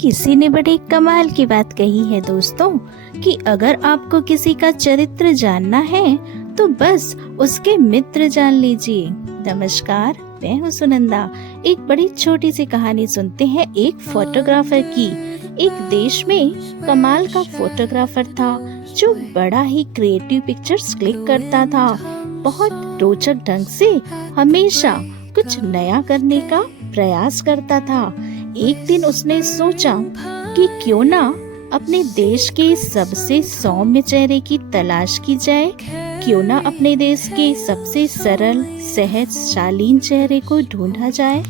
किसी ने बड़े कमाल की बात कही है दोस्तों कि अगर आपको किसी का चरित्र जानना है तो बस उसके मित्र जान लीजिए। नमस्कार, मैं हूँ सुनंदा। एक बड़ी छोटी सी कहानी सुनते हैं एक फोटोग्राफर की। एक देश में कमाल का फोटोग्राफर था जो बड़ा ही क्रिएटिव पिक्चर्स क्लिक करता था। बहुत रोचक ढंग से हमेशा कुछ नया करने का प्रयास करता था। एक दिन उसने सोचा कि क्यों ना अपने देश के सबसे सौम्य चेहरे की तलाश की जाए, क्यों ना अपने देश के सबसे सरल, सहज, शालीन चेहरे को ढूंढा जाए।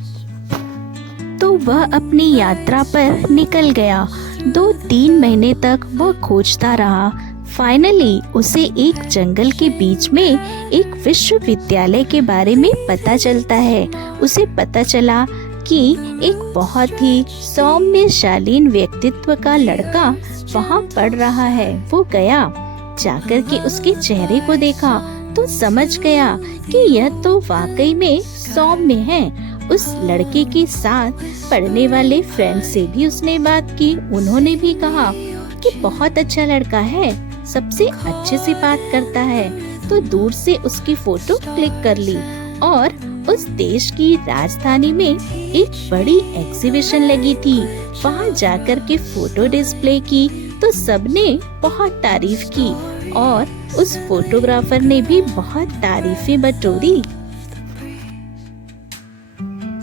तो वह अपनी यात्रा पर निकल गया। 2-3 महीने तक वह खोजता रहा। फाइनली उसे एक जंगल के बीच में एक विश्वविद्यालय के बारे में पता चलता है। उसे पता चला कि एक बहुत ही सौम्य शालीन व्यक्तित्व का लड़का वहाँ पढ़ रहा है। वो गया, जाकर के उसके चेहरे को देखा तो समझ गया कि यह तो वाकई में सौम्य है। उस लड़के के साथ पढ़ने वाले फ्रेंड से भी उसने बात की। उन्होंने भी कहा कि बहुत अच्छा लड़का है, सबसे अच्छे से बात करता है। तो दूर से उसकी फोटो क्लिक कर ली और उस देश की राजधानी में एक बड़ी एग्जीबिशन लगी थी। वहाँ जाकर के फोटो डिस्प्ले की तो सबने बहुत तारीफ की और उस फोटोग्राफर ने भी बहुत तारीफें बटोरी।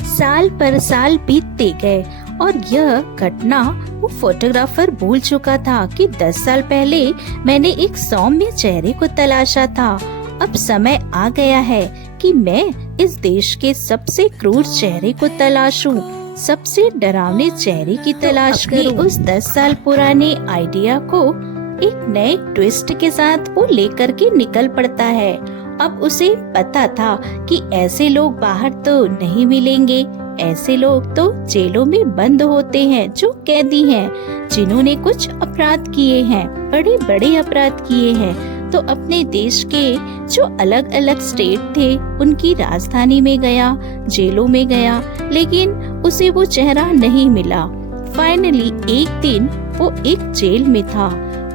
साल पर साल बीतते गए और यह घटना वो फोटोग्राफर भूल चुका था कि 10 साल पहले मैंने एक सौम्य चेहरे को तलाशा था। अब समय आ गया है कि मैं इस देश के सबसे क्रूर चेहरे को तलाशूं, सबसे डरावने चेहरे की तलाश करूं। उस 10 साल पुराने आइडिया को एक नए ट्विस्ट के साथ वो लेकर के निकल पड़ता है। अब उसे पता था कि ऐसे लोग बाहर तो नहीं मिलेंगे। ऐसे लोग तो जेलों में बंद होते हैं जो कैदी हैं, जिन्होंने कुछ अपराध किए हैं, बड़े बड़े अपराध किए हैं। तो अपने देश के जो अलग अलग स्टेट थे उनकी राजधानी में गया, जेलों में गया, लेकिन उसे वो चेहरा नहीं मिला। फाइनली एक दिन वो एक जेल में था,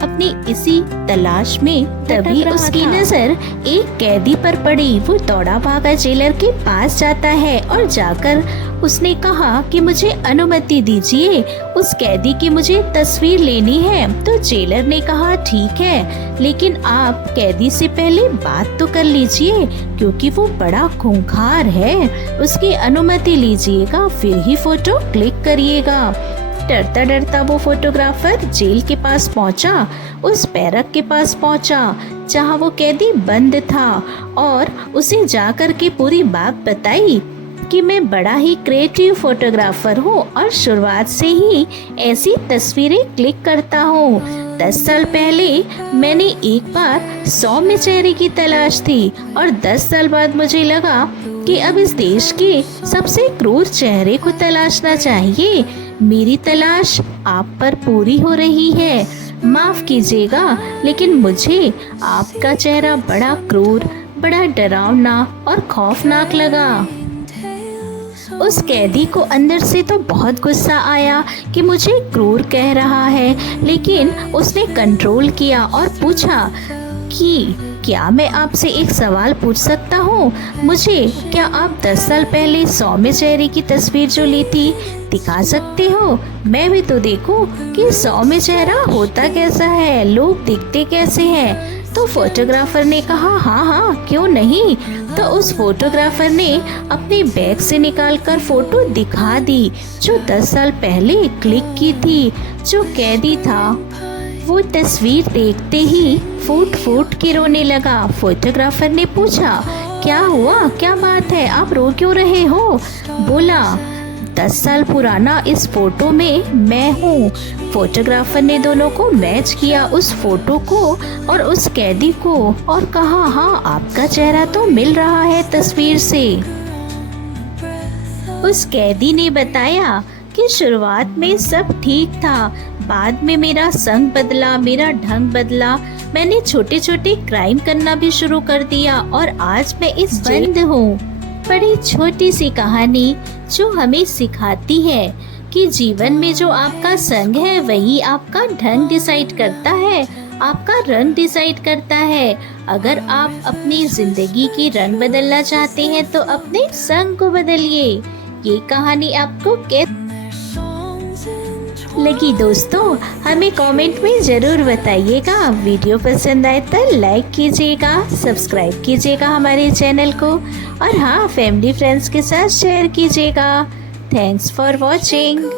अपनी इसी तलाश में तभी उसकी नजर एक कैदी पर पड़ी। वो दौड़ा भागा जेलर के पास जाता है और जाकर उसने कहा कि मुझे अनुमति दीजिए, उस कैदी की मुझे तस्वीर लेनी है। तो जेलर ने कहा ठीक है, लेकिन आप कैदी से पहले बात तो कर लीजिए, क्योंकि वो बड़ा खूंखार है। उसकी अनुमति लीजिएगा, फिर ही फोटो क्लिक करिएगा। डरता डरता वो फोटोग्राफर जेल के पास पहुंचा, उस बैरक के पास पहुंचा जहां वो कैदी बंद था और उसे जाकर के पूरी बात बताई कि मैं बड़ा ही क्रिएटिव फोटोग्राफर हूँ और शुरुआत से ही ऐसी तस्वीरें क्लिक करता हूँ। 10 साल पहले मैंने एक बार सौम्य चेहरे की तलाश थी और 10 साल बाद मुझे लगा कि अब इस देश के सबसे क्रूर चेहरे को तलाशना चाहिए। मेरी तलाश आप पर पूरी हो रही है। माफ कीजिएगा, लेकिन मुझे आपका चेहरा बड़ा क्रूर, बड़ा डरावना और खौफनाक लगा। उस कैदी को अंदर से तो बहुत गुस्सा आया कि मुझे क्रूर कह रहा है, लेकिन उसने कंट्रोल किया और पूछा कि क्या मैं आपसे एक सवाल पूछ सकता हूँ? मुझे क्या आप 10 साल पहले सौम्य चेहरे की तस्वीर जो ली थी दिखा सकते हो? मैं भी तो देखूं कि सौम्य चेहरा होता कैसा है, लोग दिखते कैसे हैं। तो फोटोग्राफर ने कहा हाँ, क्यों नहीं। तो उस फोटोग्राफर ने अपने बैग से निकालकर फोटो दिखा दी जो 10 साल पहले क्लिक की थी। जो कैदी था वो तस्वीर देखते ही फूट फूट के रोने लगा। फोटोग्राफर ने पूछा क्या हुआ, क्या बात है, आप रो क्यों रहे हो? बोला 10 साल पुराना इस फोटो में मैं हूँ। फोटोग्राफर ने दोनों को मैच किया, उस फोटो को और उस कैदी को, और कहा हाँ आपका चेहरा तो मिल रहा है तस्वीर से। उस कैदी ने बताया कि शुरुआत में सब ठीक था, बाद में मेरा संग बदला, मेरा ढंग बदला, मैंने छोटे छोटे क्राइम करना भी शुरू कर दिया और आज मैं इस बंद हूँ। बड़ी छोटी सी कहानी जो हमें सिखाती है कि जीवन में जो आपका संग है वही आपका ढंग डिसाइड करता है, आपका रंग डिसाइड करता है। अगर आप अपनी जिंदगी की रंग बदलना चाहते हैं तो अपने संग को बदलिए। ये कहानी आपको कैसी लगी दोस्तों, हमें कमेंट में ज़रूर बताइएगा। वीडियो पसंद आए तो लाइक कीजिएगा, सब्सक्राइब कीजिएगा हमारे चैनल को, और हाँ, फैमिली फ्रेंड्स के साथ शेयर कीजिएगा। Thanks for watching.